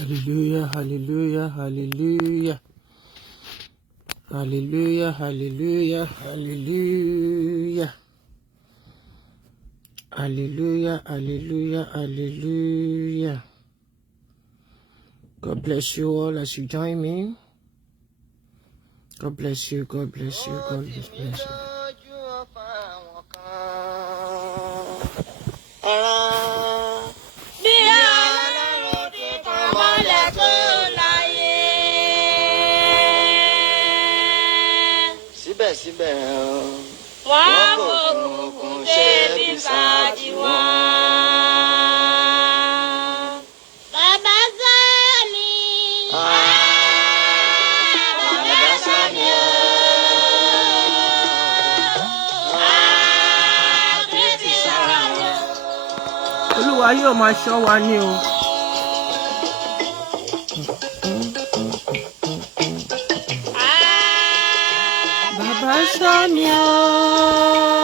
Hallelujah, hallelujah, hallelujah. Hallelujah, hallelujah, hallelujah. Hallelujah, hallelujah, hallelujah. God bless you all as you join me. God bless you, God bless you, God bless you. Síbẹ̀síbẹ̀ wọ́n kò kún ṣe bí sáájú wọn. Bàbá Sani. Bàbá Sani o. Kristi sára o. Olúwa yóò máa ṣọ́ wa ní o. Bàbá Sani o.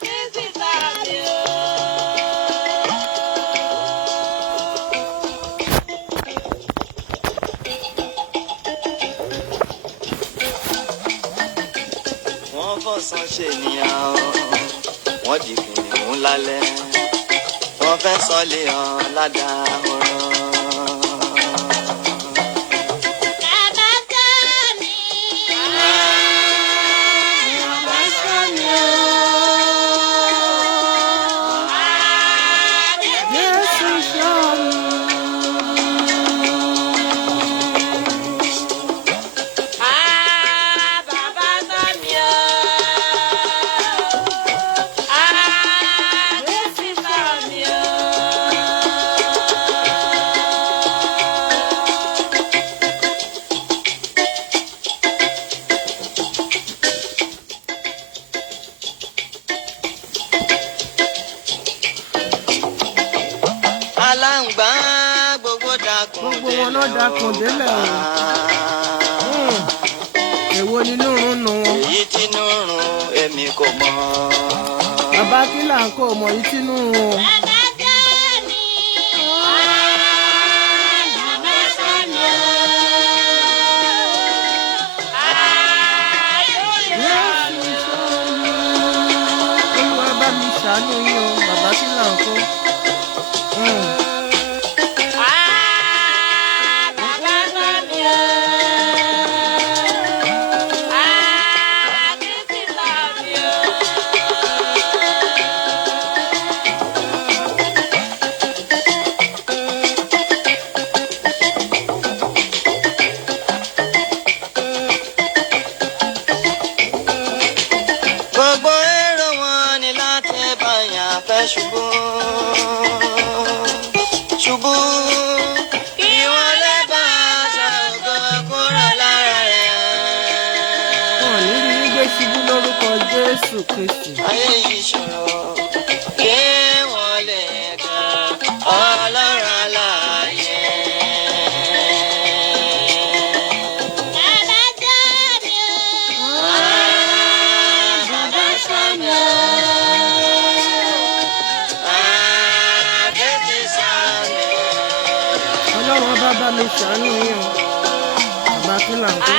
Kristi sára o. Wọ́n fọ̀sán ṣènìyàn wọ́n di kìnìún lálẹ́ wọ́n fẹ́ sọ́lé ọ ládàá ọ̀rọ̀. Gbogbo wọn náà dákun délẹ̀ o. Èwo nínú rún nu wọn? Èyí tínú rún èmi kò mọ̀. Bàbá Kílànkó mọ̀ yìí tínú rún o. Olúwa bá mi ṣàánú yín o, bàbá Kílànkó. Gbogbo èrò wọn ni láti báyà fẹ́ ṣubú. Ṣubú. Kí wọ́n lè bá aṣọ ògo kúrò lára rẹ̀. Wọ́n ní rí gbé ṣubú lórúkọ Jésù Kristi. Ayé yìí ṣòro. Kí wọ́n lè kan Ọlọ́run aláàyè. Bàbá Sani o. Bàbá Sani o. Kristi Sani o. Ọlọ́run bá bá mi ṣàánú yín o, bàbá Kílànkó.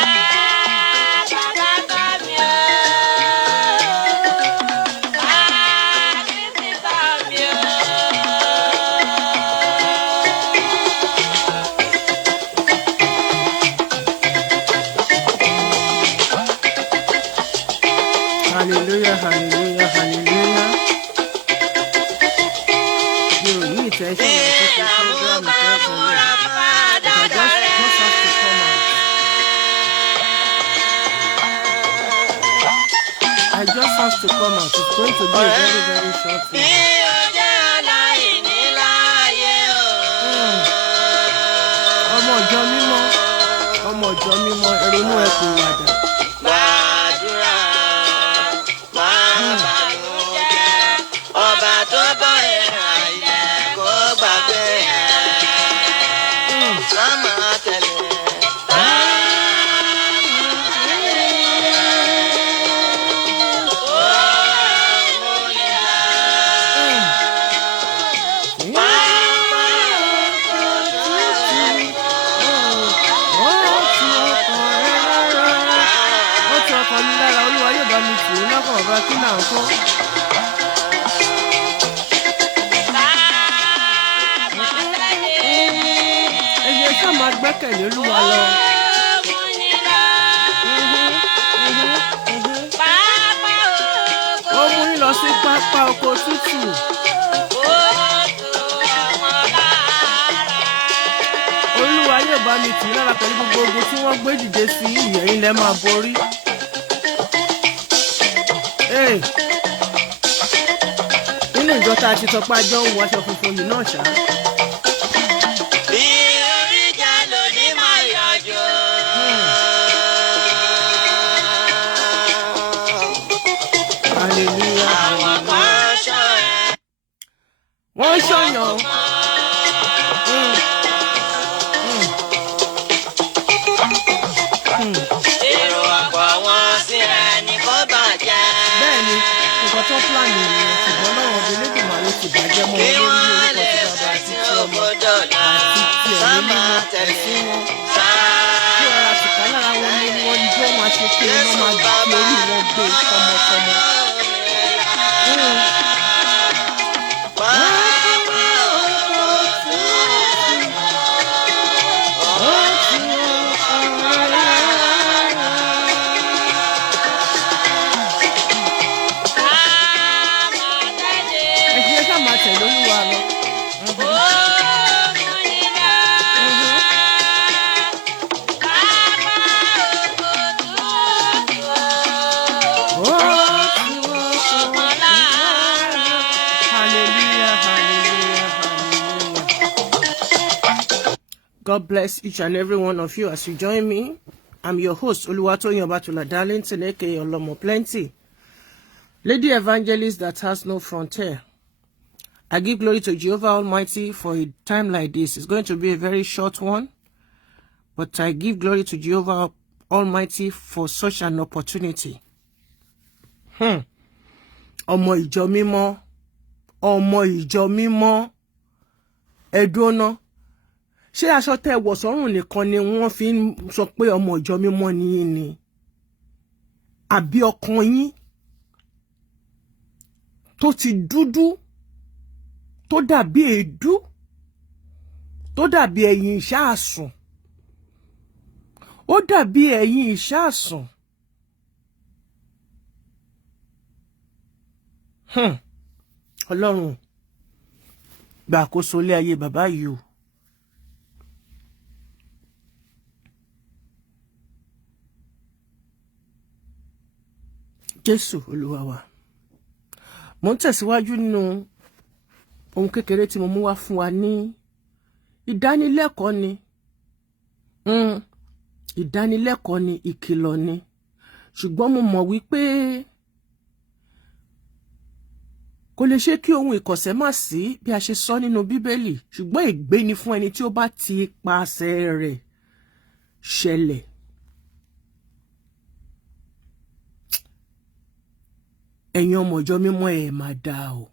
Hallelujah, hallelujah, hallelujah. Mi ò ní ìtẹ́sí àti program ìfẹ́ I just have to come out. It's going to be a very, very short video. Ọmọ ìjọ mímọ́, ọmọ ìjọ mímọ́, ẹ̀rọnú ẹ̀kún ìwàdà. Gbàdúrà máa bànújẹ́, ọba tó bá ẹ̀ràn ilẹ̀ kó gbàgbé ẹ̀. Sámà tẹ̀lé. Bàbá gbẹ́kẹ̀lé Olúwa lọ. Ó mú yín lọ sí pápá oko tútù. Olúwa yóò bá mi tì lára pẹ̀lú gbogbo ogun tí wọ́n gbé dìde sí ìyẹn lẹ́ máa borí. Nínú ìjọ tá a ti sọ pé àjọ ń wọ aṣọ funfun yìí náà ṣá. Bí oríjà lóní máa yọjọ́. Hallelujah. Àwọn kan ṣọ́ ẹ. Wọ́n ṣọ̀yàn. Èrò àpò wọn sí ẹni kó bàjẹ́. Bẹ́ẹ̀ni, nǹkan tó plan nìyẹn, ṣùgbọ́n náà ọ̀bẹ lẹ́dùn máa ló ti bàjẹ́ mọ́ Kí olórí wọ́n orúkọ lè ti bàbá fẹ́ àti tí ti ó ọmọ gbọ́dọ̀ là. àti ti ẹ̀mí Sábà mímọ́ tẹ̀lé. ẹ̀sìn wọn. Kí ọ̀rá tìká lára wọn ní wọ́n ní bí wọ́n máa ṣe kí iná máa gbé orí wọn gbé tọmọtọmọ. Ẹ̀jẹ̀ ká máa tẹ̀lé Olúwa lọ. God bless each and every one of you as you join me. I'm your host, Oluwatoyin Obatula Darlington, aka Olomo Plenty, Lady Evangelist that has no frontier. I give glory to Jehovah Almighty for a time like this. It's going to be a very short one, but I give glory to Jehovah Almighty for such an opportunity. Ọmọ ìjọ mímọ́, ọmọ ìjọ mímọ́, ẹ̀dùnà. Ṣé aṣọ tẹ́ wọ̀ sọ́rùn nìkan ni wọ́n fi ń sọ pé ọmọ ìjọ mímọ́ ni yín ni? Àbí ọkàn yín tó ti dúdú, tó dàbí èédú, tó dàbí ẹ̀yìn ìṣáàsùn, ó dàbí ẹ̀yìn ìṣáàsùn. Ọlọ́run gbà àkóso ilé ayé bàbá yìí o. Jésù Olúwa wa. Mo ń tẹ̀síwájú nínú ohun kékeré tí mo mú wá fún wa ní ìdánilẹ́kọ̀ọ́ ni. Ìdánilẹ́kọ̀ọ́ ni, ìkìlọ̀ ni. Ṣùgbọ́n mo mọ̀ wípé kò lè ṣe kí ohun ìkọ̀sẹ̀ má sí bí a ṣe sọ nínú Bíbélì, ṣùgbọ́n ègbé ni fún ẹni tí ó bá ti ipasẹ̀ rẹ̀ ṣẹlẹ̀. Ẹ̀yin ọmọ ìjọ mímọ́ ẹ̀ máa dá o.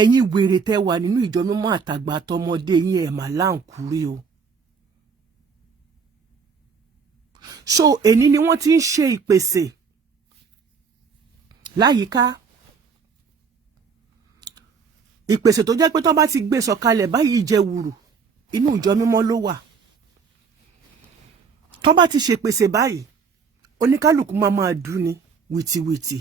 Ẹ̀yin wèrè tẹ́ wà nínú ìjọ mímọ́ àtàgbà àtọmọdé yín ẹ̀ máa láǹkúrí o. So èní ni wọ́n ti ń ṣe ìpèsè láyìíká. Ìpèsè tó jẹ́ pé tán bá ti gbé sọ̀kalẹ̀ báyìí jẹ́ wùrù inú ìjọ mímọ́ ló wà. Tán bá ti ṣe ìpèsè báyìí oníkálùkù máa dùn ni wìtìwìtì.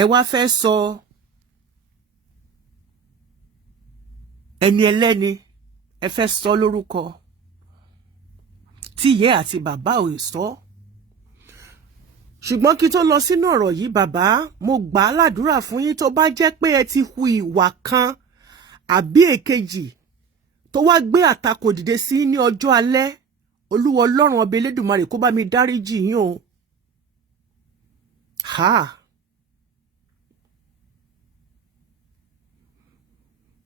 Ẹ wá fẹ́ sọ ẹni ẹlẹ́ni, ẹ fẹ́ sọ lórúkọ tí ìyá àti bàbá ò sọ. Ṣùgbọ́n kí tó lọ sínú ọ̀rọ̀ yìí, bàbá, mo gbà á ládùúrà fún yín tó bá jẹ́ pé ẹ ti hu ìwà kan àbí èkejì tó wá gbé àtakò dìde sí ní ọjọ́ alẹ́, Olúwa Ọlọ́run ọba Elédùmarè kó bá mi dáríjì yín o.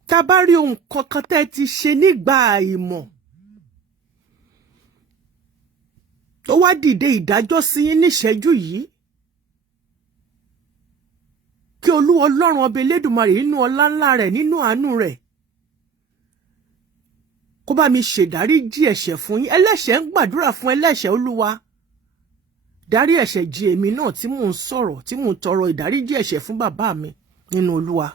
Tá bá rí ohun kankan tẹ́ ti ṣe nígbà àìmọ̀ tó wá dìde ìdájọ́ sí yín níṣẹ́jú yìí, kí Olúwa Ọlọ́run ọba Elédùmarè nínú ọlá ńlá rẹ̀, nínú àánú rẹ̀, kó bá mi ṣèdáríjì ẹ̀ṣẹ̀ fún yín. Ẹlẹ́ṣẹ̀ ń gbàdúrà fún ẹlẹ́ṣẹ̀. Olúwa dárí ẹ̀ṣẹ̀ jì èmi náà tí mò ń sọ̀rọ̀, tí mò ń tọrọ ìdáríjì ẹ̀ṣẹ̀ fún bàbá mi nínú Olúwa.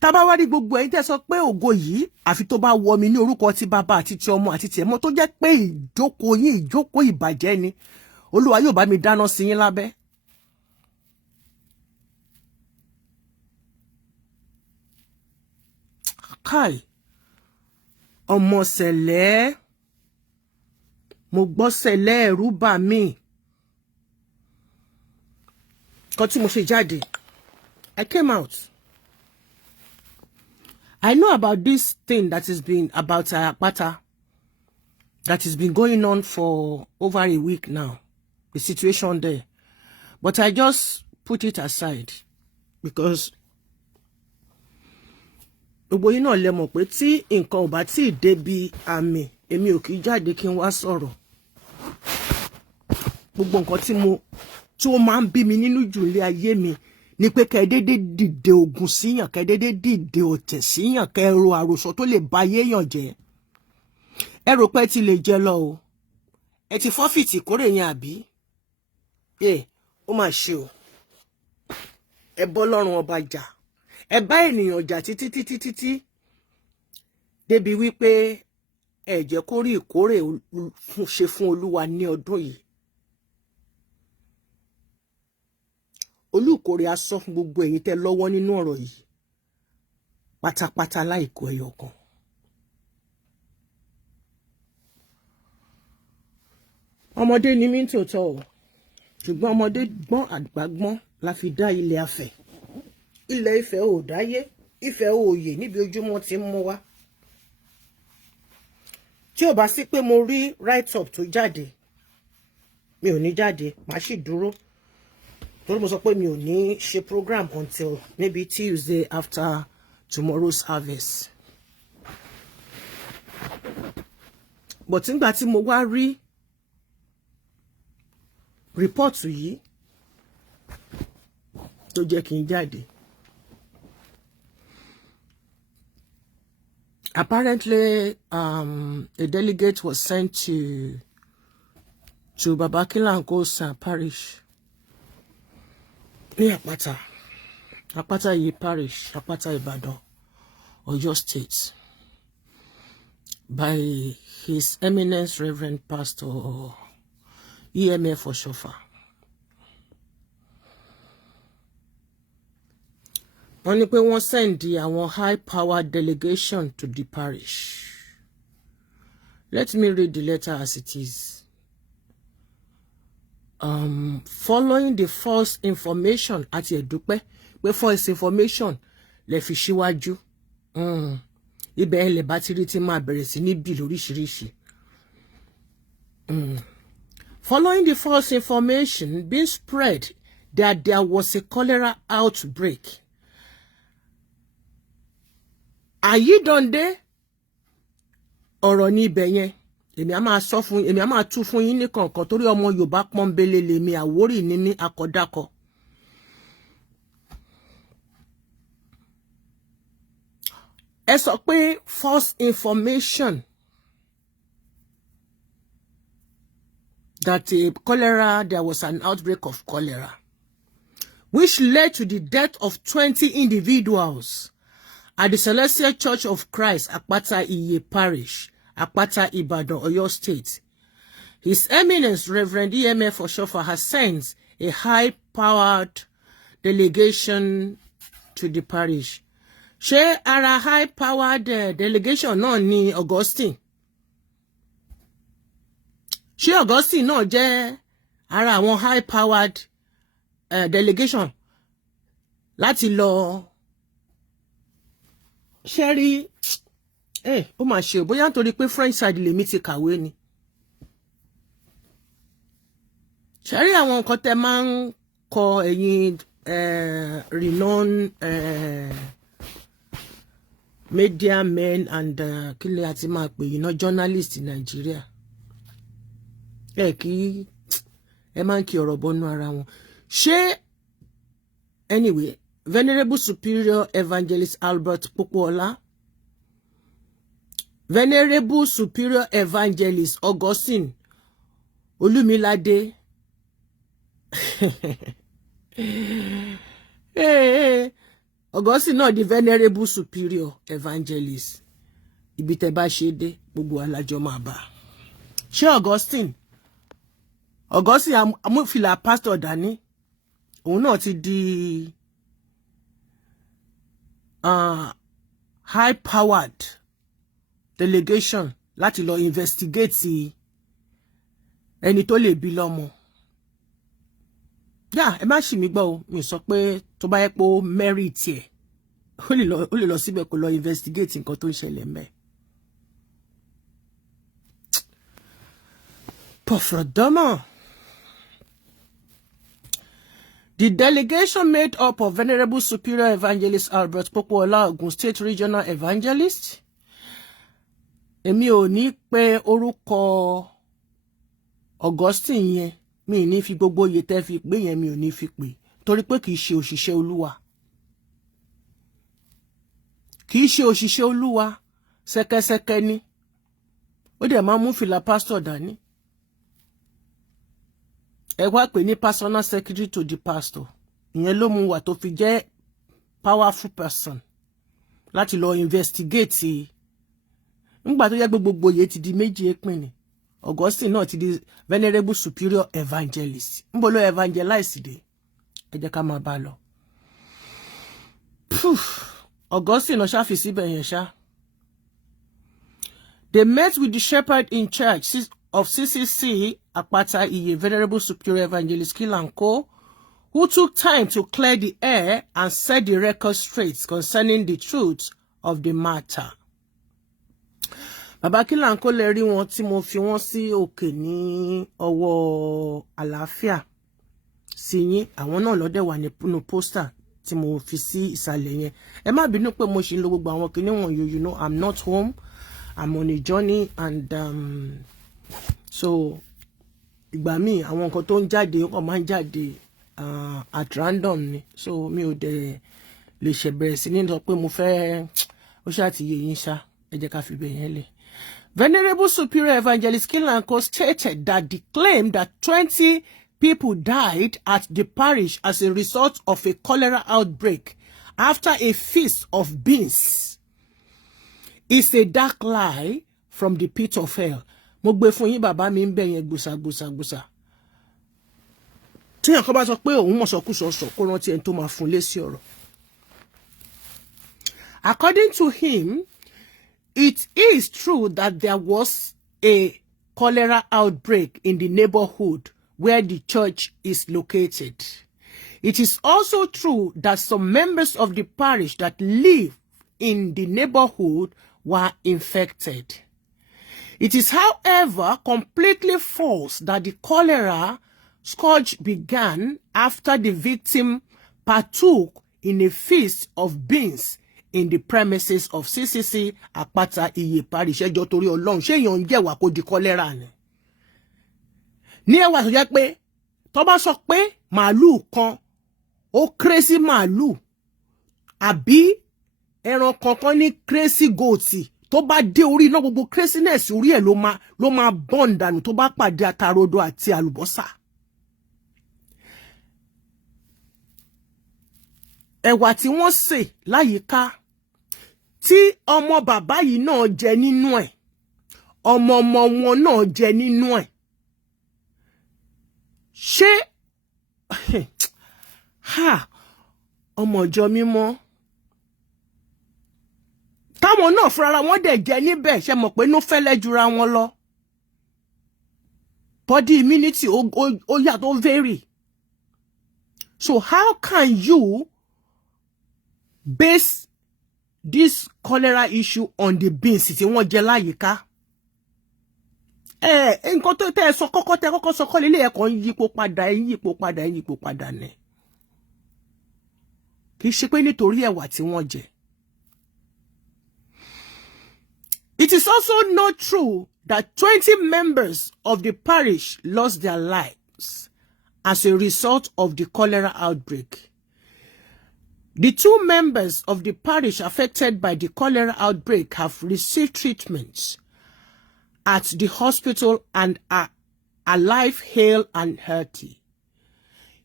Tá bá wá rí gbogbo ẹ̀yin tẹ́ sọ pé ògo yìí àfi tó bá wọ mi ní orúkọ ti Bàbá àti ti Ọmọ àti ti Ẹ̀mọ́ tó jẹ́ pé ìjókòó yín ìjókòó ìbàjẹ́ ni, Olúwa yóò bá mi dáná sí yín lábẹ́. Kai ọmọ Sẹ̀lẹ̀, mo gbọ́ Sẹ̀lẹ̀, ẹ̀rù bà mí. Kan tí mo ṣe jáde, I came out. I know about this thing that has been about Apata, that has been going on for over a week now, the situation there. But I just put it aside because gbogbo yín náà lè mọ̀ pé tí nǹkan ò bá tí ì débi àmì, èmi ò kì í jáde kí n wá sọ̀rọ̀. Gbogbo nǹkan tí ó máa ń bí mi nínú jù ilé ayé mi ni pé kẹ́ dédé dìde ogun síyàn, kẹ́ dédé dìde ọ̀tẹ̀ síyàn, kẹ́ ro àròsọ tó lè ba ayé yàn jẹ́. Ẹ rò pé ti lè jẹ lọ o. Ẹ ti fọ́fìtì kórè yẹn àbí? Ó mà ṣe o. Ẹ bọ́ lọ́rùn ọba jà. Ẹ bá ènìyàn jà títí débi wípé ẹ jẹ́ kó rí ìkórè ṣe fún Olúwa ní ọdún yìí. Olùkórè á sọ fún gbogbo ẹ̀yin tẹ́ lọ́wọ́ nínú ọ̀rọ̀ yìí pátápátá láìkó ẹyọ kan. Ọmọdé ni mí tòótọ́ o, ṣùgbọ́n ọmọdé gbọ́n àgbà gbọ́n la fi dá ilẹ̀ Afẹ̀. Ilẹ̀ Ifẹ̀ ò dáyé, Ifẹ̀ ò yè níbi ojúmọ́ ti ń mú wá. Tí ò bá sí pé mo rí write up tó jáde, mi ò ní jáde, màá sì dúró. Torí mo sọ pé mi ò ní ṣe program until maybe Tuesday after tomorrow's harvest. But nígbà tí mo wá rí report yìí tó jẹ́ kí n jáde. Apparently, a delegate was sent to BÀBÁ KILANKO's parish. Ní Àpáta yìí parish, Àpáta Ìbàdàn, Ọ̀yọ́ State, by His Eminence Reverend Pastor EMF Oshofa. Wọ́n ní pé wọ́n send àwọn high power delegation to the parish. Let me read the letter as it is. Following the false information àti ẹ̀dúpẹ́ pé false information lè fi síwájú. Ibẹ̀ ẹ̀ lè bá ti rí tí máa bẹ̀rẹ̀ sí ní bí lóríṣiríṣi. Following the false information being spread that there was a cholera outbreak. Àyídọ̀ndé ọ̀rọ̀ ní ibẹ̀ yẹn. Èmi á máa sọ fún, èmi á máa tú fún yín ní kọ̀ọ̀kan torí ọmọ Yorùbá pọ́nbélé lèmi, Àwórì ní mí, akọ̀dákọ. Ẹ sọ pé false information that there was an outbreak of cholera, which led to the death of 20 individuals at the Celestial Church of Christ, Àpáta Iye Parish, Àpáta Ìbàdàn, Ọ̀yọ́ State. His Eminence Reverend EMF Oshofa has sent a high-powered delegation to the parish. Ṣé ara high-powered delegation náà ni Augustine? Ṣé Augustine náà jẹ́ ara àwọn high-powered delegation láti lọ ṣe rí? Ó mà ṣe bóyá nítorí pé French side lèmi ti kàwé ni. Ṣe rí àwọn nǹkan tẹ́ máa ń kọ ẹ̀yin renowned media men and kí lè àti máa pè yín náà journalist in Nigeria. Kí ẹ máa ń kí ọ̀rọ̀ bọ́nú ara wọn. Ṣé anyway, Venerable Superior Evangelist Albert Popoola, Venerable Superior Evangelist Augustine Olumilade Augustine náà the venerable superior evangelist. Ibi tẹ́ bá ṣe dé gbogbo alájọ máa bá. Ṣé Augustine amúfìlà pastor dání. Òun náà ti di high powered delegation láti lọ investigate ẹni tó lè bí lọ́mọ. Ẹ má ṣì mí gbọ́ o, mi sọ pé tó bá yẹ pé ó merit ẹ̀ ó lè lọ síbẹ̀ kó lọ investigate nǹkan tó ń ṣẹlẹ̀ ńbẹ̀. Pofrodoma. The delegation made up of Venerable Superior Evangelist Albert Popoola, Ogun State Regional Evangelist. Èmi ò ní pé orúkọ Augustine yẹn, mi ní fi gbogbo iye tẹ́ fi pé yẹn mi ò ní fi pé torí pé kì í ṣe òṣìṣẹ́ Olúwa. Kì í ṣe òṣìṣẹ́ Olúwa, ṣẹ̀kẹ̀ṣẹ̀kẹ̀ ni. Ó dẹ̀ máa mú fìlà pastor dání. Ẹ wá pè ní personal secretary to the pastor. Ìyẹn ló mú wá tó fi jẹ́ powerful person láti lọ investigate. Nígbà tó yẹ gbogbo yẹ ti di méjì èpin ni. Augustine náà ti di venerable superior evangelist. Nbo lo evangelize dé. Ẹ jẹ́ ká máa bá lọ. Augustine náà ṣáfi síbẹ̀ yẹn ṣá. They met with the shepherd in charge of CCC Apata Iye, Venerable Superior Evangelist KILANKO, who took time to clear the air and set the record straight concerning the truth of the matter. Bàbá KILANKO lè rí wọn tí mo fi wọ́n sí òkè ní ọwọ́ àlàáfíà sí yín. Àwọn náà ló dé wà nínú poster tí mo fi sí ìsàlẹ̀ yẹn. Ẹ má bínú pé mo ṣì ń lo gbogbo àwọn kinní wọ̀nyí, you know, I'm not home. I'm on a journey and so ìgbà míì àwọn nǹkan tó ń jáde ó máa ń jáde at random ni, so mi ò dẹ̀ lè ṣẹ̀bẹ̀rẹ̀ sí ní sọ pé mo fẹ́ ó ṣàtìyẹ yín ṣá. Ẹ jẹ́ ká fi bẹ̀ yẹn lẹ̀. Venerable Superior Evangelist KILANKO stated that the claim that 20 people died at the parish as a result of a cholera outbreak after a feast of beans is a dark lie from the pit of hell. Mo gbé fún yín bàbá mi ń bẹ̀ yẹn gbùsà. Tí ẹ̀kan bá sọ pé òun mọ̀ sọkúsọ sọ kó rántí ẹni tó máa fún lésì ọ̀rọ̀. According to him, it is true that there was a cholera outbreak in the neighborhood where the church is located. It is also true that some members of the parish that live in the neighborhood were infected. It is, however, completely false that the cholera scourge began after the victim partook in a feast of beans in the premises of CCC Apata Iye Parish. Ẹjọ́ torí Ọlọ́run, ṣé èèyàn ń jẹ́wà kó di cholera ni? Ní ẹwà tó jẹ́ pé tó bá sọ pé màálù kan ó crazy màálù àbí ẹran kankan ní crazy goat tó bá dé orí iná gbogbo craziness orí ẹ̀ ló máa burn dànù tó bá pàdé àtàrodo àti àlùbọ́sà. Ẹ̀wà tí wọ́n sè láyìíká tí ọmọ bàbá yìí náà jẹ nínú ẹ̀, ọmọ wọn náà jẹ nínú ẹ̀. Ṣé ọmọ ìjọ mímọ́ táwọn náà fúnra wọn dẹ̀ jẹ níbẹ̀, ṣe mọ̀ pé inú fẹ́lẹ́ jura wọn lọ. Body immunity ó yàtọ̀ vary. So how can you base this cholera issue on the beans tí wọ́n jẹ láyìíká? Nǹkan tó tẹ́ sọ kọ́kọ́ sọ kọ́ lélẹ̀ ẹ̀kọ́ ń yípo padà ní. Kì í ṣe pé nítorí ẹ̀wà tí wọ́n jẹ. It is also not true that 20 members of the parish lost their lives as a result of the cholera outbreak. The 2 members of the parish affected by the cholera outbreak have received treatments at the hospital and are alive, hale, and healthy.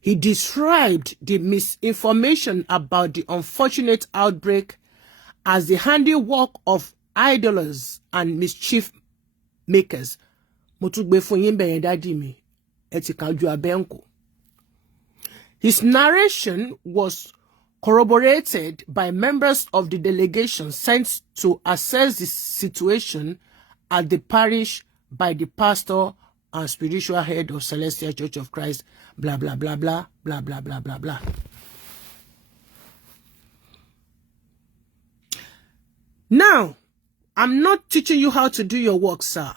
He described the misinformation about the unfortunate outbreak as the handiwork of idlers and mischief makers. His narration was corroborated by members of the delegation sent to assess the situation at the parish by the pastor and spiritual head of Celestial Church of Christ, blah, blah, blah, blah, blah, blah, blah, blah, blah. Now, I'm not teaching you how to do your work, sir.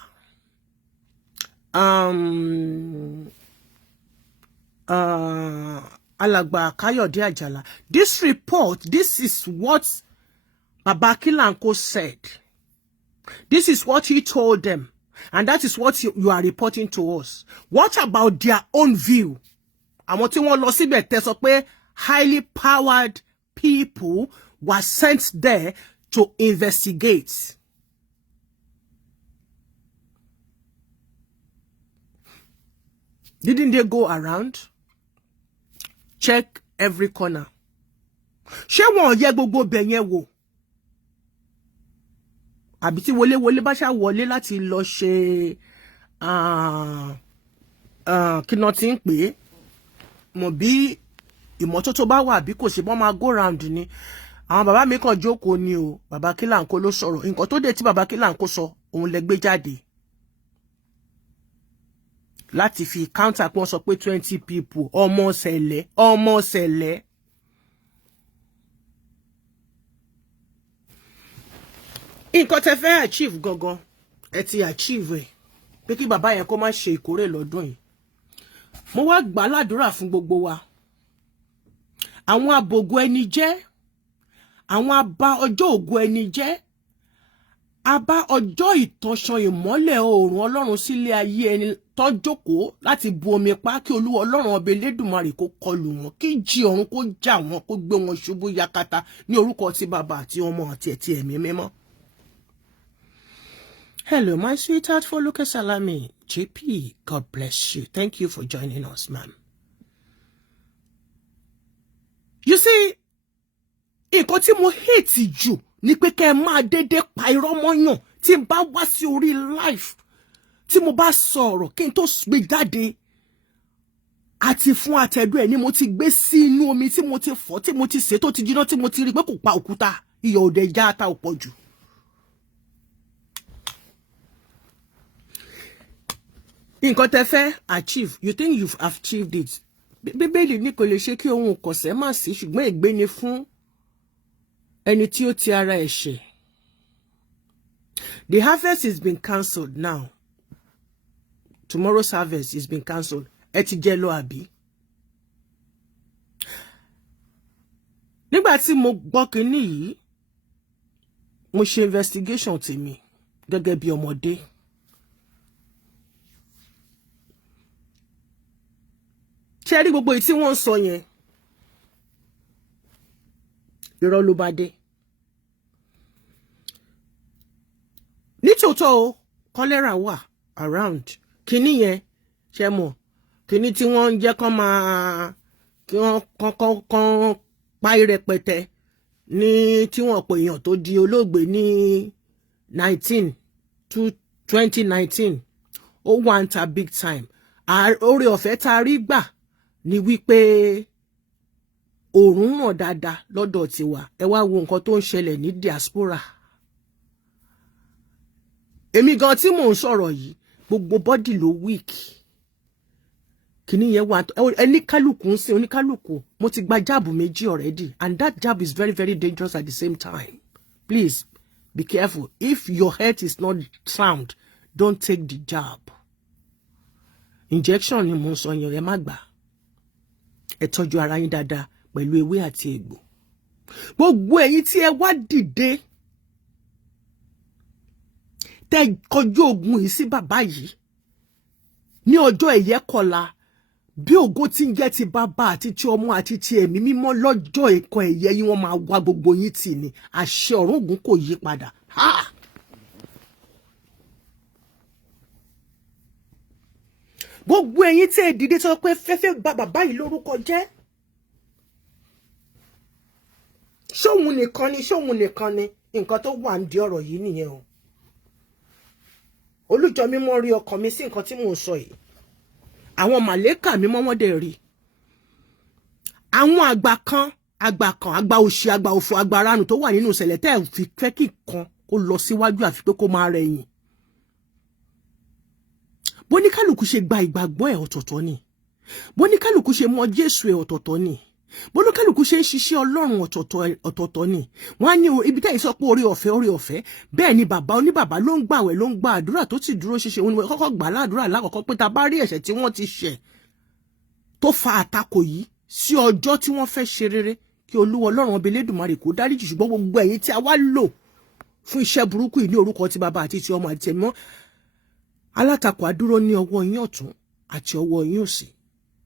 Alàgbà Káyọ̀dé Àjàlá. This report, this is what Baba KILANKO said. This is what he told them. And that is what you are reporting to us. What about their own view? Àwọn tí wọ́n lọ síbẹ̀ tẹ́ sọ pé highly powered people were sent there to investigate. Didn't they go around? Check every corner. Ṣé wọ́n yẹ gbogbo bẹ̀ yẹn wò? Àbí tí wọlé bá ṣá wọlé láti lọ ṣe kí ná ti ń pè é mọ̀ bí ìmọ́tótó bá wà bí kò ṣe bọ́n máa go round ni. Àwọn bàbá mi kàn jókòó ni o. Bàbá KILANKO ló sọ̀rọ̀. Nǹkan tó dé tí bàbá KILANKO sọ òun lẹ gbé jáde. Láti fi counter pé wọ́n sọ pé 20 people ọmọ ṣẹlẹ̀. Nǹkan tẹ́ fẹ́ achieve gangan ẹ ti achieve ẹ̀ pé kí bàbá yẹn kó má ṣe ìkórè lọ́dún yìí. Mo wá gbà ládùúrà fún gbogbo wa. Àwọn abògo ẹni jẹ́, àwọn abá ọjọ́ ògo ẹni jẹ́, abá ọjọ́ ìtọ́ṣán ìmọ́lẹ̀ oòrùn Ọlọ́run sílé ayé ẹni tó jókòó láti bu omi pa kí Olúwa Ọlọ́run ọba Elédùmarè kó kọlù wọn, kí jí ọ̀run kó já wọn, kó gbé wọn ṣubú yakata ní orúkọ ti Bàbá àti Ọmọ àti ẹ̀tí ẹ̀mí mímọ́. Hello, my sweetheart Foluke Salami. JP, God bless you. Thank you for joining us, ma'am. You see, nǹkan tí mo hate jù ní pé kẹ́ máa dédé pa irọ́ mọ́yàn tí n bá wá sí orí life tí mo bá sọ̀rọ̀ kí n tó gbé jáde àti fún àtẹ̀dọ́ ẹ̀ ni mo ti gbé sí inú omi tí mo ti fọ̀ tí mo ti sè tó ti jiná tí mo ti rí pé kò pa òkúta iyọ̀ òde já ata ò pọ̀ jù. Nǹkan tẹ́ fẹ́ achieve, you think you've achieved it. Bíbélì ní kò lè ṣe kí ohun kọ̀sẹ̀ má sí ṣùgbọ́n ègbé ni fún ẹni tí ó ti ara ẹ̀ ṣẹ̀. The harvest is been cancelled now. Tomorrow's harvest is been cancelled. Ẹ ti jẹ lọ àbí? Nígbà tí mo gbọ́ kíní yìí, mo ṣe investigation tèmi gẹ́gẹ́ bí ọmọdé. Ṣé rí gbogbo tí wọ́n sọ yẹn? Irọ́ ló bá dé. Nítòótọ́ o, Choléra wà around. Kíní yẹn, ṣé mọ̀? Kíní tí wọ́n ń jẹ́ kán máa kí wọ́n kán pa rẹpẹtẹ ní tí wọ́n pè èèyàn tó di olóògbé ní 2019. Ó wà ń ta big time. Oore ọ̀fẹ́ tá rí gbà ni wípé òòrùn ràn dáadáa lọ́dọ̀ tiwa. Ẹ wá wo nǹkan tó ń ṣẹlẹ̀ ní diaspora. Èmi gan tí mò ń sọ̀rọ̀ yìí, gbogbo body ló weak. Kíní yẹn wà ẹni kálùkù ń sìn oníkálùkù. Mo ti gba jab méjì already and that jab is very, very dangerous at the same time. Please be careful. If your health is not sound, don't take the jab. Injection ni mo ń sọ yẹn ẹ má gbà. Ẹ tọ́jú ara yín dáadáa pẹ̀lú ewé àti egbò. Gbogbo ẹ̀yin tí ẹ wá dìde tẹ́ kọjú ogun yìí sí bàbá yìí ní ọjọ́ ẹ̀yẹ kọlá bí ògo tí ń jẹ́ ti bàbá àti ti ọmọ àti ti ẹ̀mí mímọ́ lọ́jọ́ ẹ̀kọ́ ẹ̀yẹ yín wọ́n máa wá gbogbo yín tì ní àṣẹ ọ̀run ògún kò yí padà. gbogbo ẹ̀yin tí ẹ dìde sọ pé fẹ́fẹ́ bà bàbá yìí lórúkọ jẹ́. Ṣóhun nìkan ni nǹkan tó wà ń di ọ̀rọ̀ yìí nìyẹn o. Olújọ mímọ́ rí ọkàn mi sí nǹkan tí mò ń sọ yìí. Àwọn màlẹ́kà mímọ́ wọ́n dẹ̀ rí. Àwọn àgbà òṣì, àgbà òfò, àgbà ránù tó wà nínú ìṣẹ̀lẹ̀ tẹ́ ẹ̀ fi fẹ́ kí kan kó lọ síwájú àfi pé kó máa rẹ̀yìn. Bóníkálùkù ṣe gba ìgbàgbọ́ ẹ̀ ọ̀tọ̀ọ̀tọ̀ ni. Bóníkálùkù ṣe mọ Jésù ẹ̀ ọ̀tọ̀ọ̀tọ̀ ni. Bóníkálùkù ṣe ń ṣiṣẹ́ Ọlọ́run ọ̀tọ̀ọ̀tọ̀ ni. Wọ́n á ní ibi tẹ́yìn sọ pé orí ọ̀fẹ́ bẹ́ẹ̀ ni bàbá oníbàbá ló ń gbàwẹ̀ ló ń gba àdúrà tó ti dúró ṣiṣẹ́ òun ni wọ́n kọ́kọ́ gbà ládùúrà lákọ̀ọ́kọ́ pé ta bá rí ẹ̀ṣẹ̀ tí wọ́n ti ṣẹ̀ tó fa àtakò yìí sí ọjọ́ tí wọ́n fẹ́ ṣe rere kí Olúwa Ọlọ́run ọba Elédùmarè kó dáríjì, ṣùgbọ́n gbogbo ẹ̀yin tí a wá lò fún iṣẹ́ burúkú yìí ní orúkọ ti bàbá àti ti ọmọ àti ẹ̀mí mọ́, alátakò àdúró ní ọwọ́ yín ọ̀tún àti ọwọ́ yín òsì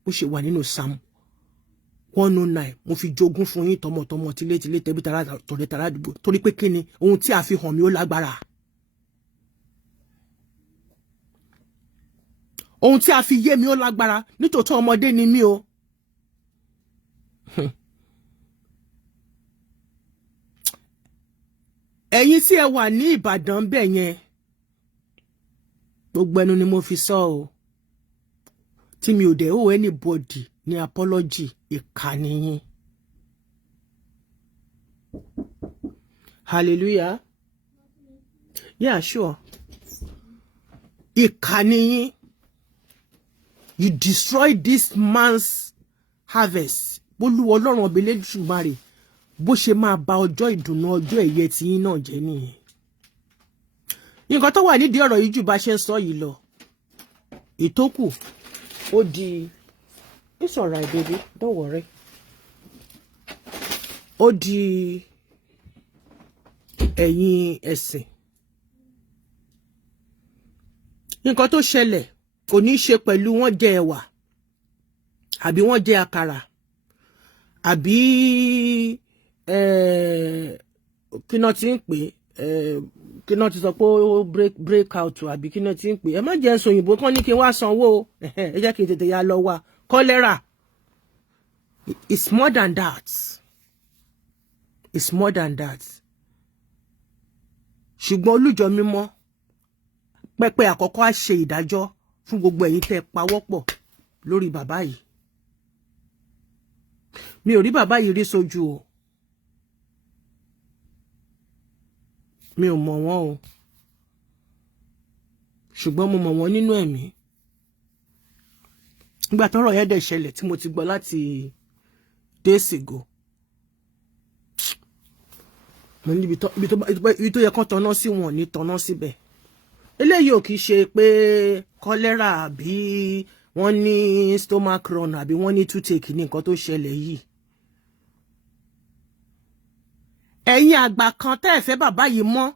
bó ṣe wà nínú Psalm 109. Mo fi jogún fún yín tọmọtọmọ tilétilé tẹbí tará tọ̀rẹ́ tará àdúgbò, torí pé kíni ohun tí a fi hàn mí ó lágbára. Ohun tí a fi yé mi ó lágbára, nítòótọ́ ọmọdé ni mí o. Ẹ̀yin tí ẹ wà ní Ìbàdàn bẹ́ẹ̀ yẹn, gbogbo ẹnu ni mo fi sọ o. Tí mi ò dẹ̀ owe anybody ní apology, ìkànnì yín. Hallelujah. Yeah, sure. Ìkànnì yín. You destroyed this man's harvest. Bólúwa Ọlọ́run ọba Elédùmarè bó ṣe máa ba ọjọ́ ìdùnnú ọjọ́ ẹ̀yẹ tí yín náà jẹ́ nìyẹn. Nǹkan tó wà nídìí ọ̀rọ̀ yìí jù bá ṣe ń sọ yìí lọ. Ìtókù ó di, it's alright baby, don't worry. Ó di ẹ̀yin ẹ̀sìn. Nǹkan tó ṣẹlẹ̀ kò ní í ṣe pẹ̀lú wọ́n jẹ ẹ̀wà àbí wọ́n jẹ àkàrà àbí kí náà ti ń pè kí náà ti sọ pé ó break out àbí kí náà ti ń pè. Ẹ má jẹ́ sọ òyìnbó kán ní kí n wá sanwó ẹ jẹ́ kí n tètè ya lọ wá Choléra. It's more than that. It's more than that. Ṣùgbọ́n Olújọ mímọ́ pẹpẹ àkọ́kọ́ á ṣe ìdájọ́ fún gbogbo ẹ̀yin tẹ́ pawọ́pọ̀ lórí bàbá yìí. Mi ò rí bàbá yìí rí sójú o. Mi ò mọ̀ wọ́n o. Ṣùgbọ́n mo mọ̀ wọ́n nínú ẹ̀mí. Nígbà tọ́rọ̀ yẹn dẹ̀ ṣẹlẹ̀ tí mo ti gbọ́ láti days ago. Mo ní ibi tó yẹ kán tanná sí wọn ní tanná síbẹ̀. Eléyìí ò kì í ṣe pé Choléra àbí wọ́n ní stomach run àbí wọ́n ní toothache ní nǹkan tó ṣẹlẹ̀ yìí. Ẹ̀yin àgbà kan tẹ́ ẹ fẹ́ bàbá yìí mọ́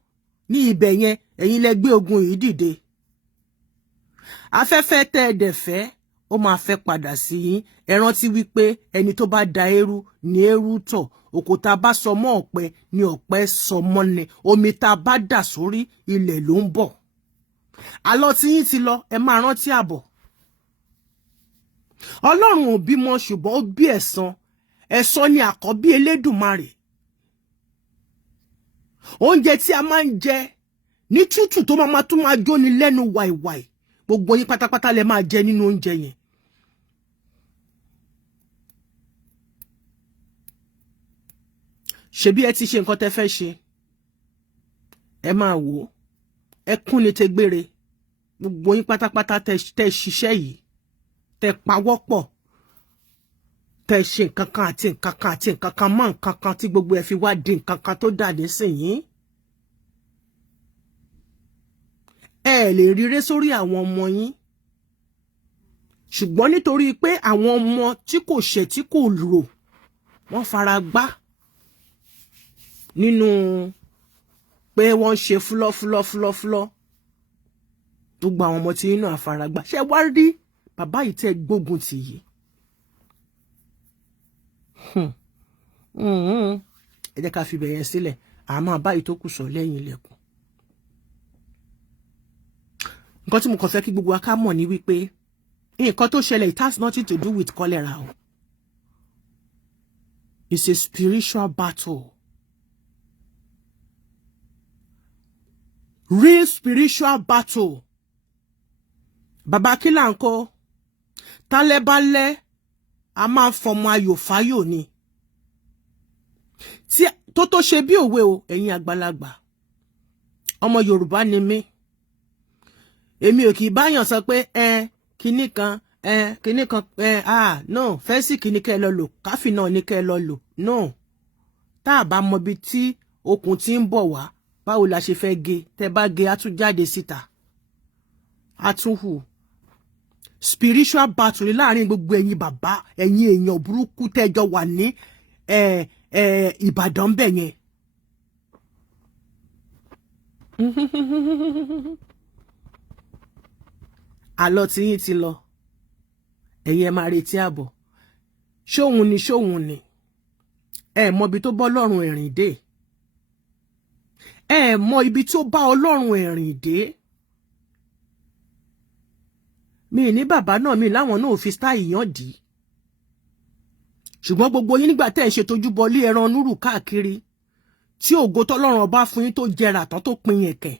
ní ibẹ̀ yẹn, ẹ̀yin lẹ gbé ogun yìí dìde. Afẹ́fẹ́ tẹ́ ẹ dẹ̀ fẹ́ ó máa fẹ́ padà sí yín. Ẹ rántí wípé ẹni tó bá da eérú ni eérú tọ̀, òkúta bá sọ mọ́ ọ̀pẹ ni ọ̀pẹ sọ mọ́ ni, omi tá a bá dà sórí ilẹ̀ ló ń bọ̀. Àlọ tí yín ti lọ, ẹ máa rántí àbọ̀. Ọlọ́run ò bímọ ṣùgbọ́n ó bí ẹ̀san. Ẹ̀san ni àkọ́bí Elédùmarè. Oúnjẹ tí a máa ń jẹ ní tútù tó máa tún máa jóni lẹ́nu wàìwàì, gbogbo yín pátápátá lẹ máa jẹ nínú oúnjẹ yẹn. Ṣebí ẹ ti ṣe nǹkan tẹ́ fẹ́ ṣe. Ẹ máa wò ó. Ẹkún ni tẹgbére. Gbogbo yín pátápátá tẹ́ ṣiṣẹ́ yìí, tẹ́ pawọ́pọ̀, tẹ́ ṣe nǹkan kan àti nǹkan kan àti nǹkan kan mọ́ nǹkan kan tí gbogbo ẹ fi wá di nǹkan kan tó dàdé sìn yín. Ẹ lè ríre sórí àwọn ọmọ yín. Ṣùgbọ́n nítorí pé àwọn ọmọ tí kò ṣẹ̀ tí kò rò wọ́n fara gbá nínú pé wọ́n ṣe fúlọ́fúlọ́fúlọ́fúlọ́. Gbogbo àwọn ọmọ tí inú àfaragbá. Ṣé wá rí bàbá yìí tẹ́ gbógun tì yìí? Ẹ jẹ́ ká fi bẹ̀yẹn sílẹ̀. Àmọ́ báyìí tó kù sọ lẹ́yìn ilẹ̀kùn. Nǹkan tí mo kàn fẹ́ kí gbogbo wa ká mọ̀ ní wípé nǹkan tó ṣẹlẹ̀, it has nothing to do with cholera o. It's a spiritual battle. Real spiritual battle. Bàbá Kílànkó, tálẹ́bálẹ́, a máa fọmọ ayò fáyò ni. Tí tó ṣe bí òwe o, ẹ̀yin àgbàlagbà. Ọmọ Yorùbá ni mí. Èmi ò kì í báyàn sọ pé kinní kan, no, fẹ́sì kinní kẹ́ lọ lò, káfí náà ní kẹ́ lọ lò. No. Tá a bá mọ bí tí okùn tí ń bọ̀ wá, báwo la ṣe fẹ́ gé? Tẹ́ bá gé, á tún jáde síta. Á tún hù. Spiritual battle láàrin gbogbo ẹ̀yin bàbá, ẹ̀yin èèyàn burúkú tẹ́jọ wà ní Ìbàdàn bẹ̀ yẹn. Àlọ tí yín ti lọ. Ẹ̀yin ẹ máa retí àbọ̀. Ṣóhun ni. Ẹ mọ ibi tó bọ́ Ọlọ́run ẹ̀rìn dé. Ẹ mọ ibi tó bá Ọlọ́run ẹ̀rìn dé. Mi ní bàbá náà, mi láwọn náà fi style yàn dì. Ṣùgbọ́n gbogbo yín nígbà tẹ́ ẹ ṣe tójú bọlé ẹran núrù káàkiri, tí ògo tọ́lọ́run ọba fún yín tó jẹrà tán tó pin yẹ̀kẹ̀.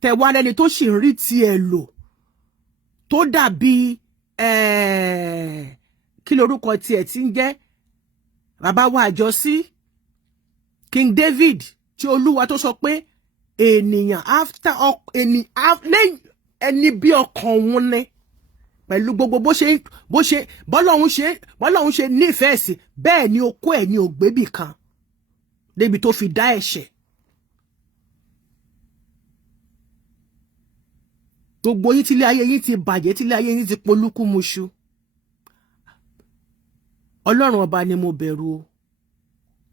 Tẹ́ wá lẹ́ni tó sì ń rí tiẹ̀ lò. Tó dàbí kí lorúkọ tiẹ̀ tí ń jẹ́ bàbá wa àjọsí King David, tí Olúwa tó sọ pé ènìyàn ẹni bí ọkàn òun ni, pẹ̀lú gbogbo bọ́lọ́hun ṣe nífẹ̀ẹ́ sí, bẹ́ẹ̀ ni okó ẹ̀ ní ògbébì kan débi tó fi dá ẹ̀ṣẹ̀. Gbogbo yín tílé ayé yín ti bàjẹ́, tílé ayé yín ti polúkúmuṣu. Ọlọ́run ọba ni mo bẹ̀rù o.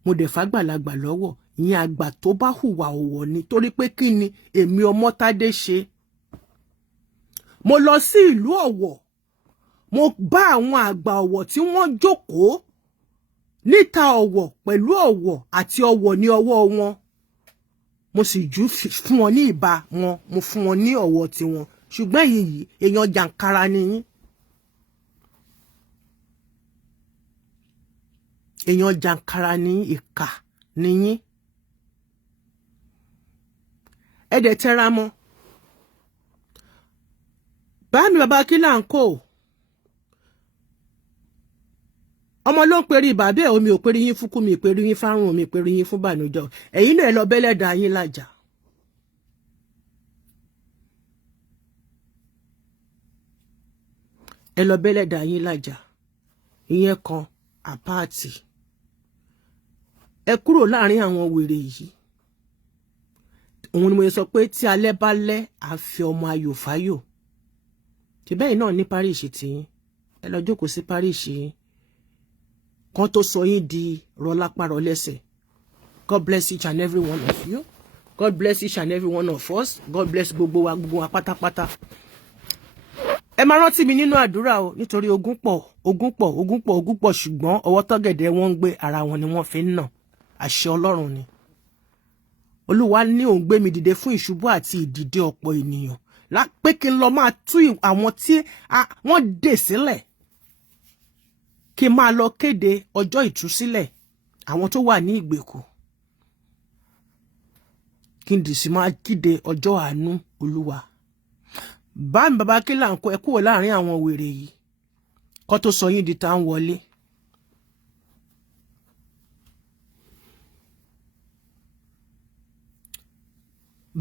Mo dẹ̀ fàgbàlagbà lọ́wọ́, ìyẹn àgbà tó bá hùwà ọ̀wọ̀ ni, torí pé kí ni èmi Ọmọ́tádé ṣe? Mo lọ sí ìlú Ọ̀wọ̀, mo bá àwọn àgbà Ọ̀wọ̀ tí wọ́n jókòó níta Ọ̀wọ̀ pẹ̀lú Ọ̀wọ̀ àti Ọ̀wọ̀ ní ọwọ́ wọn. Mo sì jú fún wọn ní ìbá wọn, mo fún wọn ní ọ̀wọ̀ tiwọn. Ṣùgbọ́n èyí èèyàn jàǹkàrà ni yín. Èèyàn jàǹkàrà ni ìkà ni yín. Ẹ dẹ̀ tẹra mọ́. Báàmì bàbá Kílànkó. Ọmọ ló ń perí bàbá ẹ̀, omi ò perí yín fún kú, mi perí yín fárùn, mi perí yín fún bànújẹ́. Ẹ̀yin náà lọ bẹ́lẹ́dà yín lájà. Ẹ lọ bẹ́lẹ́dà yín lájà. Ìyẹn kan àpáàtì. Ẹ kúrò láàrin àwọn wèrè yìí. Òun ni mo sọ pé tí alẹ́ bá lẹ́, a fi ọmọ ayò fáyò. Tí bẹ́ẹ̀ náà ní Paris tí yín. Ẹ lọ jókòó sí Paris yín. Kan tó sọ yín di rọlápàrọ̀ lẹ́sẹ̀. God bless each and every one of you. God bless each and every one of us. God bless gbogbo wa pátápátá. Ẹ máa rántí mi nínú àdúrà o, nítorí ogun pọ̀, ṣùgbọ́n ọwọ́ tọ́gẹ̀dẹ̀ wọ́n ń gbé, ara wọn ni wọ́n fi ń nà. Àṣẹ Ọlọ́run ni. Olúwa ní òun gbé mi dìde fún ìṣubú àti ìdìde ọ̀pọ̀ ènìyàn. Pé kí n lọ máa tú àwọn tí wọ́n dè sílẹ̀. Kí n máa lọ kéde ọjọ́ ìtúsílẹ̀ àwọn tó wà ní ìgbèkùn. Kí n dì sí máa kéde ọjọ́ àánú Olúwa. Báàmì bàbá Kílànkó, ẹ kúrò láàrin àwọn wèrè yìí. Kó tó sọ yín di tá ń wọlé.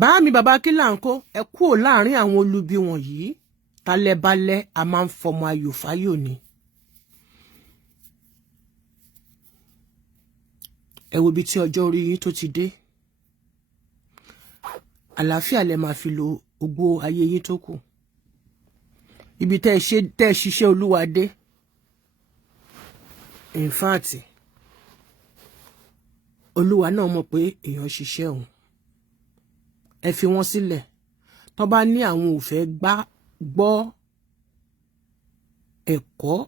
Báàmì bàbá Kílànkó, ẹ kúrò láàrin àwọn olubi wọ̀nyí. Tálẹ́bálẹ́, a máa ń fọmọ ayò fáyò ni. Ẹ wo ibi tí ọjọ́ orí yín tó ti dé. Àlàáfíà lẹ máa fi lo ògbó ayé yín tó kù. Ibi tẹ́ ẹ ṣiṣẹ́ Olúwa dé. In fact, Olúwa náà mọ̀ pé èèyàn ṣiṣẹ́ òun. Ẹ fi wọ́n sílẹ̀. Tó bá ní àwọn ò fẹ́ gbọ́ ẹ̀kọ́,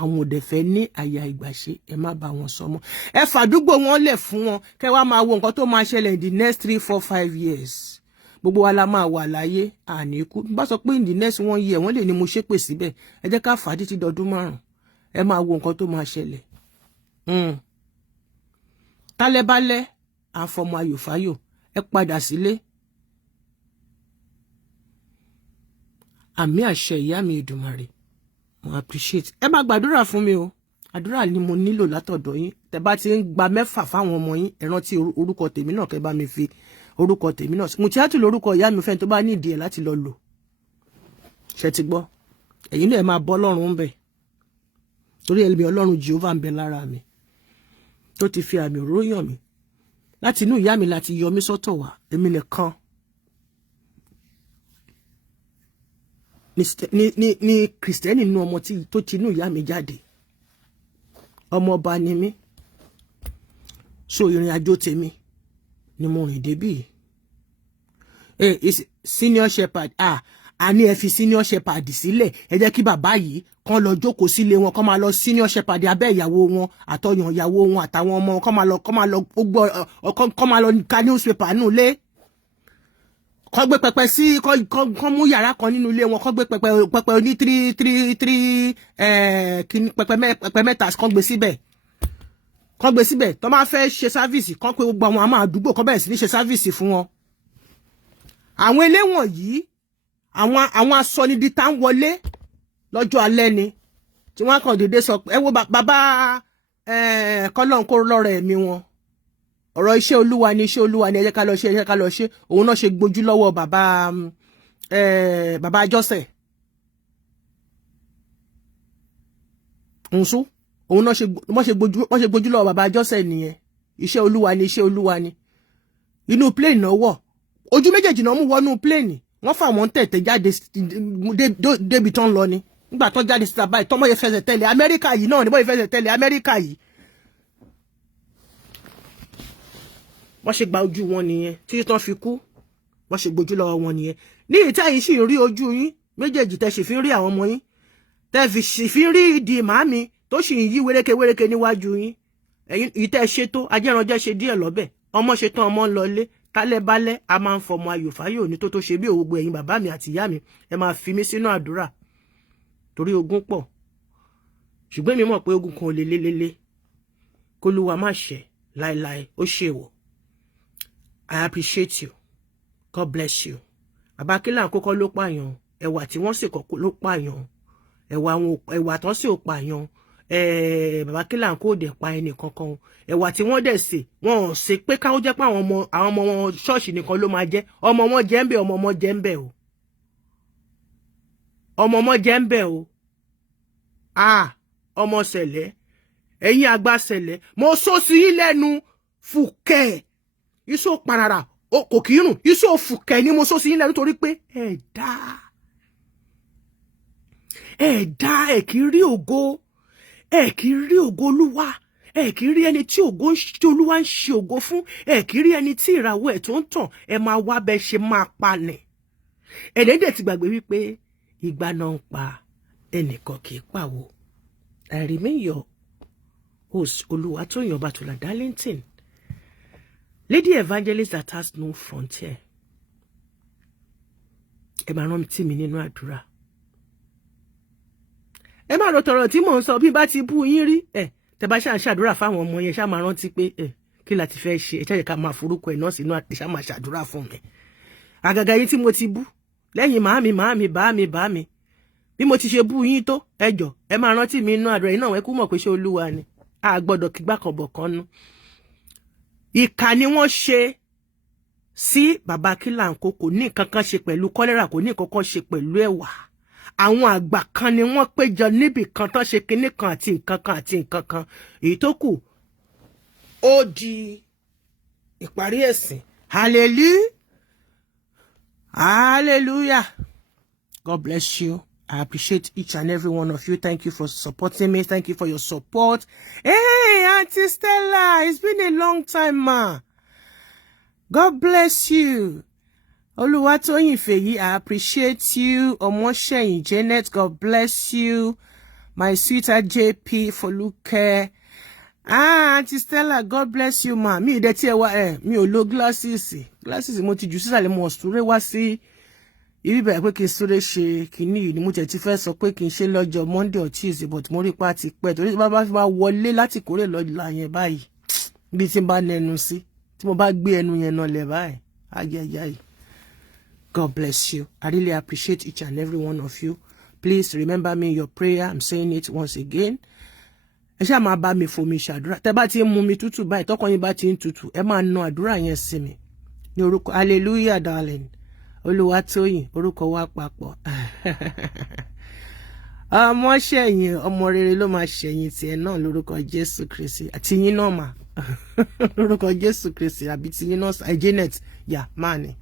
àwọn ò dẹ̀ fẹ́ ní àyà ìgbàṣe, ẹ má bá wọn sọ mọ́. Ẹ fàdúgbò wọn lẹ̀ fún wọn, kẹ́ wá máa wo nǹkan tó máa ṣẹlẹ̀ in the next 3, 4, 5 years. gbogbo wa la máa wà láyé àní kú bá sọ pé in the next 1 year wọ́n lè ní mo ṣépè síbẹ̀ ẹ jẹ́ ká fà á títí dọdún 5 ẹ máa wo nǹkan tó máa ṣẹlẹ̀ tálẹ́bálẹ́ àfọmọ ayòfáyò ẹ padà sílé àmì àṣẹ ìyá mi Èdùmàrè mo appreciate ẹ máa gbàdúrà fún mi o àdúrà ni mo nílò látọ̀dọ̀ yín tẹ́ bá ti ń gba 6 fáwọn ọmọ yín ẹ rántí orúkọ tèmi náà kẹ́ bá mi fi orúkọ tèmi náà mo ti á tún lórúkọ ìyá mi fẹ́ni tó bá ní ìdí ẹ̀ láti lọ lò ṣe ti gbọ́ ẹ̀yin náà ẹ máa bọ́ lọ́rùn ń bẹ̀ torí ẹ̀mí Ọlọ́run Jehovah ń bẹ lára mi tó ti fi àmì òróró yàn mí láti inú ìyá mi láti yọ mí sọ́tọ̀ wá èmi nìkan ní Kristẹni nínú ọmọ tó ti inú ìyá mi jáde ọmọ ọba ni mí so ìrìn àjò tèmi ni mo rìn débí senior shepherd àní ẹ fi senior shepherd sílẹ̀ ẹ jẹ́ kí bàbá yìí kàn lọ jókòó sílé wọn kàn máa lọ senior shepherd abẹ́ ìyàwó wọn àtọyàn ìyàwó wọn àtàwọn ọmọ kàn máa lọ ka newspaper nù lé kàn gbé pẹpẹ sí kàn mú yàrá kan nínú ilé wọn kàn gbé pẹpẹ oní 3 kíní pẹpẹ 3 kàn gbé síbẹ̀ tó máa fẹ́ ṣe sáfíìsì kàn pé gbogbo àwọn àmọ́ àdúgbò kàn bẹ̀rẹ̀ sí ní ṣe sáfíìsì fún wọn àwọn eléwọ̀n yìí àwọn asọ́nidí tá ń wọlé lọ́jọ́ alẹ́ ni tí wọ́n kàn dédé sọ pé ẹ wo bàbá kọ́lọ́nkó lọ́rọ̀ ẹ̀mí wọn ọ̀rọ̀ iṣẹ́ olúwa ni ẹ jẹ́ ká lọ ṣe òun náà ṣe gbójú lọ́wọ́ bàbá Jọ́sẹ̀ ǹsú òun náà wọ́n ṣe gbójú lọ́wọ́ bàbá Jọ́sẹ̀ nìyẹn iṣẹ́ olúwa ni inú plane náà wọ̀ ojú méjèèjì náà mú wọnú plane wọ́n fà wọ́n tẹ̀tẹ̀ jáde débi tán lọ ni nígbà tán jáde síta báyìí tọ́mọ yẹ fẹsẹ̀ tẹ̀lé Amẹ́ríkà yìí náà níbo yẹ fẹsẹ̀ tẹ̀lé Amẹ́ríkà yìí wọ́n ṣe gba ojú wọn nìyẹn títí tán fi kú wọ́n ṣe gbójú lọ́wọ́ wọn nìyẹn ní ìta yìí sì ń rí ojú yín méjèèjì tẹ́ sì fi ń rí àwọn ọmọ yín tẹ́ sì fi ń rí ìdí màámi tó sì ń yí wéréke níwájú yín ẹ̀yin ìtẹ́ ṣe tó ajẹ́ranjẹ́ ṣe díẹ̀ lọ́bẹ̀ ọmọ ṣe tán ọmọ ń lọlé tálẹ́bálẹ́ a máa ń fọmọ ayòfáyò ní tó ṣe bí òwògbò ẹ̀yin bàbá mi àti ìyá mi ẹ máa fi mí sínú àdúrà torí ogun pọ̀ ṣùgbọ́n mi mọ̀ pé ogun kan ò lè lélele kólúwa má ṣe láéláé ó ṣe wọ̀ I appreciate you God bless you bàbá Kílànkó kọ́ ló pààyàn ẹ̀wà tí wọ́n sì kọ́kọ́ ló pààyàn ẹ̀wà tán sì ò pààyàn bàbá Kílànkó ò dẹ̀ pa ẹnì kankan ẹ̀wà tí wọ́n dẹ̀ sè wọ́n ò sè pé káwọn jẹ́ pé àwọn ọmọ wọn ṣọ́ọ̀ṣì nìkan ló máa jẹ́ ọmọ wọn jẹ́ ń bẹ̀ ọmọ wọn jẹ́ ń bẹ̀ o ọmọ wọn jẹ́ ń bẹ̀ o ọmọ Sẹ̀lẹ̀ ẹ̀yin àgbà Sẹ̀lẹ̀ mo sọ sí yín lẹ́nu fùkẹ́ iṣó parara kò kì í rùn iṣó fùkẹ́ ni mo sọ sí yín lẹ́nu torí pé ẹ̀dá ẹ̀ kì í rí ògo ẹ̀ kì í rí ògo Olúwa ẹ̀ kì í rí ẹni tí Olúwa ń ṣe ògo fún ẹ̀ kì í rí ẹni tí ìràwọ̀ ẹ̀ tó ń tàn ẹ máa wá bẹ́ẹ̀ ṣe máa panẹ̀ ẹ̀dẹ́dẹ̀ ti gbàgbé wípé ìgbà náà ń pa ẹnìkan kì í pàwó I remain your host Olúwatóyìn Ọbátúlá Darlington lady evangelist that has no frontier ẹ máa rántí mi nínú àdúrà ẹ máa rọtọrọ tí mò ń sọ bí bá ti bú yín rí tẹ bá ṣàdúrà fáwọn ọmọ yẹn ṣá máa rántí pé kí la ti fẹ́ ṣe ẹ ṣáà ká máa forúkọ ẹ̀ náà sínú àti ṣá máa ṣàdúrà fún mi àgàgà yín tí mo ti bú lẹ́yìn màámi bá mi bí mo ti ṣe bú yín tó ẹjọ́ ẹ máa rántí mi nínú àdúrà yìí náà ẹ kú mọ̀ pé ṣé Olúwa ni a gbọ́dọ̀ kígbà kan bọ̀ kan nú ìkà ni wọ́n ṣe sí bàbá Kílànkó kò ní nǹkan kan ṣe pẹ̀lú kọ́lẹ́rà kò ní nǹkan kan ṣe pẹ̀lú ẹ̀wà àwọn àgbà kan ni wọ́n péjọ níbì kan tán ṣe kinní kan àti nǹkan kan èyí tó kù ó di ìparí ẹ̀sìn hallelujah God bless you. I appreciate each and every one of you. Thank you for supporting me. Thank you for your support. Hey, Auntie Stella, it's been a long time, ma. God bless you. Oluwatoyin Feyi, I appreciate you. Omosheyin Janet, God bless you. My sweetheart JP Foluke, Auntie Stella, God bless you, ma. Mi de ti e wa mi ò lo glasses. Glasses mo ti jù sísàlẹ̀ mo sure wá sí ibi bẹ́ẹ̀ pé kí n sure ṣe kíní yìí ni mo ti fẹ́ sọ pé kí n ṣe lọ́jọ́ Monday or Tuesday, but mo rí pa ti pẹ́ torí bá fi máa wọlé láti kórè lọ́la yẹn báyìí. Bí tí n bá nẹnu sí, tí mo bá gbé ẹnu yẹn náà lẹ̀ báyìí. Ayayay. God bless you. I really appreciate each and every one of you. Please remember me in your prayer. I'm saying it once again. Ẹ ṣá máa bá mi fomi ṣàdúrà. Tẹ́ bá ti ń mu mi tútù báyìí, tọ́kàn yín bá ti ń tútù, ẹ máa na àdúrà yẹn sí mi. Ní orúkọ hallelujah darling. Olúwatóyìn, orúkọ wa papọ̀. Ọmọ ṣẹ̀yìn, ọmọ rere ló máa ṣẹ̀yìn tiẹ̀ náà lórúkọ Jésù Kristi. Àti yín náà mà. Lórúkọ Jésù Kristi àbí ti yín náà Janet, yeah, man.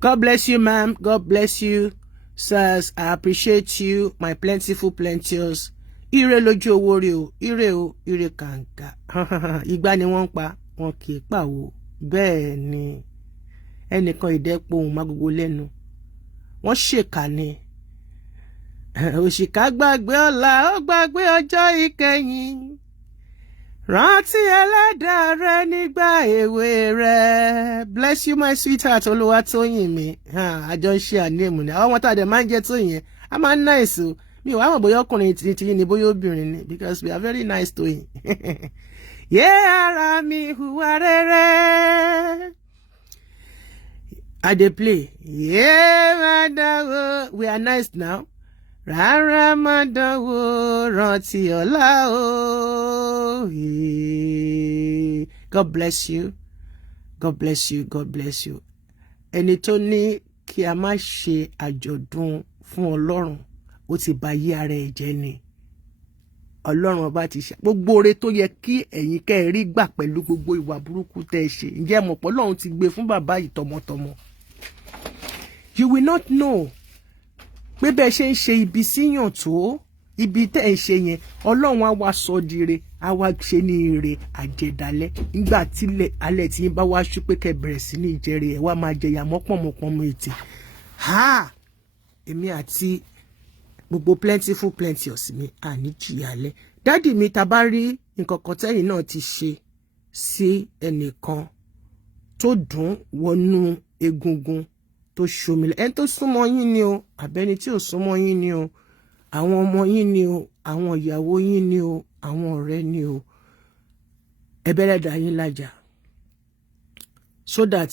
God bless you, ma'am. God bless you, sirs. I appreciate you, my plenteous. Ire lójú owó rè o, ire kàǹkà. Ìgbà ni wọ́n pa, wọn kì í pàwó. Bẹ́ẹ̀ ni ẹnìkan ìdẹ́pọ̀ ohun mágogo lẹ́nu. Wọ́n ṣèkà ni. Òṣìkà gbàgbé ọ̀la, ó gbàgbé ọjọ́ ìkẹyìn. Rántí ẹlẹ́dàá rẹ nígbà èwe rẹ. Bless you, my sweetheart. Olúwatóyìn mi. Àjọ ń ṣe àníẹ̀mù ni. Àwọn ọmọ tá a dẹ̀ máa ń jẹ tó yẹn. A máa ń nice o. Mi ò wá mọ̀ bóyá ọkùnrin tìyín ni bóyá obìnrin ni. Because we are very nice to him. Ara mi hùwà rere. I dey play. Madam, we are nice now. Rárá madam, rántí ọ̀la o. God bless you. God bless you. God bless you. Ẹni tó ní kí a má ṣe àjọ̀dún fún Ọlọ́run, ó ti bà yí ara ẹ̀ jẹ́ ni. Ọlọ́run ọba ti ṣe gbogbo oore tó yẹ kí ẹ̀yin kẹ́ ẹ rí gbà pẹ̀lú gbogbo ìwà burúkú tẹ́ ẹ ṣe. Ǹjẹ́ mọ̀ pé Ọlọ́run ti gbé fún bàbá yìí tọmọtọmọ. You will not know pé bẹ́ẹ̀ ṣe ń ṣe ibi síyàn tó ibi tẹ́ ẹ ṣe yẹn Ọlọ́run á wá sọ di ire, á wá ṣe ní ire àjẹdálẹ̀. Nígbà tí alẹ́ tí yín bá wá ṣú pé kẹ́ bẹ̀rẹ̀ sí ní ìjẹrè ẹ̀ wá máa jẹyà mọ́pọ̀mọ́pọ̀mọ́ ètè. Èmi àti gbogbo plenteous mi àní jìyàlẹ̀. Dádì mi ta bá rí nǹkan kan tẹ́yìn náà ti ṣe sí ẹnìkan tó dùn wọnú egungun tó ṣomi ẹni tó súnmọ́ yín ni o, àbẹ́ni tí ò súnmọ́ yín ni o, àwọn ọmọ yín ni o, àwọn ìyàwó yín ni o, àwọn ọ̀rẹ́ ni o, ẹ bẹ̀rẹ̀ dá yín lájà so that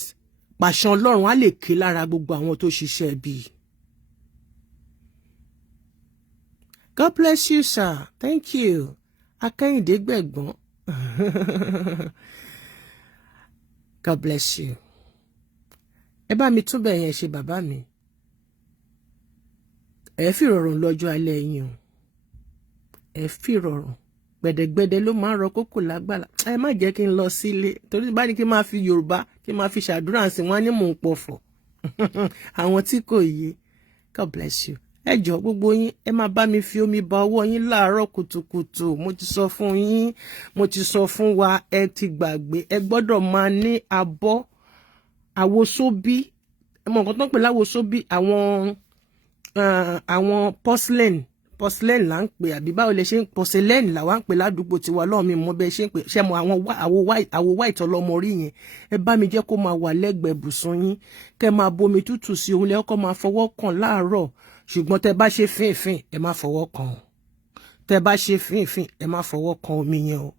pàṣán Ọlọ́run á lè ké lára gbogbo àwọn tó ṣiṣẹ́ bí. God bless you, sir. Thank you. Akẹ́yìndé gbẹ̀gbọ́n. God bless you. Ẹ bá mi tún bẹ̀ yẹn ṣe bàbá mi. Ẹ fi rọrùn lọ́jọ́ alẹ́ yín o. Ẹ fi rọrùn. Gbẹ̀dẹ̀gbẹ̀dẹ̀ ló máa ń rọ kókò lágbàlá. Ẹ má jẹ́ kí n lọ sílé. Torí bá ní kí n máa fi Yorùbá, kí n máa fi ṣàdúrà sí wọn ní mò ń pọ̀fọ̀. Àwọn tí kò yé. God bless you. Ẹ jọ̀ọ́ gbogbo yín, ẹ máa bá mi fi omi ba ọwọ́ yín láàárọ̀ kùtùkùtù. Mo ti sọ fún yín, mo ti sọ fún wa, ẹ ti gbàgbé. Ẹ gbọ́dọ̀ máa ní abọ́ àwòsóbí. Ẹ mọ̀ nǹkan tó ń pè láwòsóbí, àwọn porcelain là ń pè, àbí báwo lẹ ṣe ń porcelain là wá ń pè ládùúgbò tiwa lọ́ọ̀ mi mọ́ bẹ́ẹ̀ ṣe ń pè. Ṣé mo àwọn àwo white ọlọ́mọ rí yẹn, ẹ bá mi jẹ́ kó máa wà lẹ́gbẹ̀ẹ́ ibùsùn yín. Kẹ́ máa bomi tútù sí òun lẹ́kọ́ máa fọwọ́ kàn láàárọ̀. Ṣùgbọ́n tẹ́ bá ṣe fínfín ẹ má fọwọ́ kàn. Tẹ́ bá ṣe fínfín ẹ má fọwọ́ kàn omi yẹn o.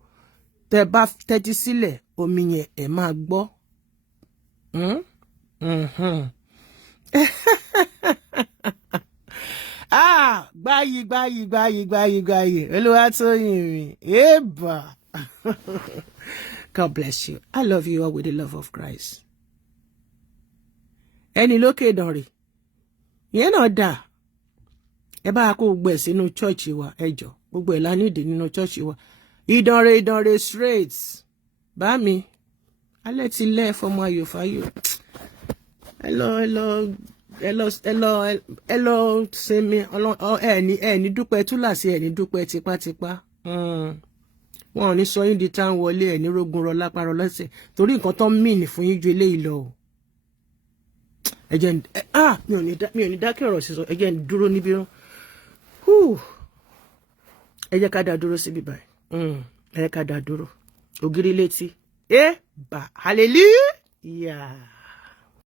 Tẹ́ bá tẹ́tí sílẹ̀ omi yẹn ẹ máa gbọ́. Gbáyì. Olúwatóyìn mi. Eba. God bless you. I love you all with the love of Christ. Ẹni lókè ìdànrè. Yẹn náà dà. Ẹ bá kó gbogbo ẹ̀ sínú chọ́ọ̀chì wa, ẹ jọ̀ọ́. Gbogbo ẹ̀ la nídìí nínú chọ́ọ̀chì wa. Ìdànrè straight. Bá mi. Alẹ́ ti lẹ́ fọmọ ayòfáyò. Ẹ lọ sinmi. Ẹni dúpẹ́ túláàsì, ẹni dúpẹ́ tipátipá. Wọn ò ní sọ yín di tá ń wọlé, ẹni rógun rọ lápárọ lọ́sẹ̀. Torí nǹkan tó ń mìíní fún yín ju eléyìí lọ o. Mi ò ní dákẹ́ ọ̀rọ̀ sísọ. Ẹ jẹ́ n dúró níbí rán. Ẹ jẹ́ ká dá dúró síbí báyìí. Ẹ ká dá dúró. Ògiri létí. Bà hallelujah.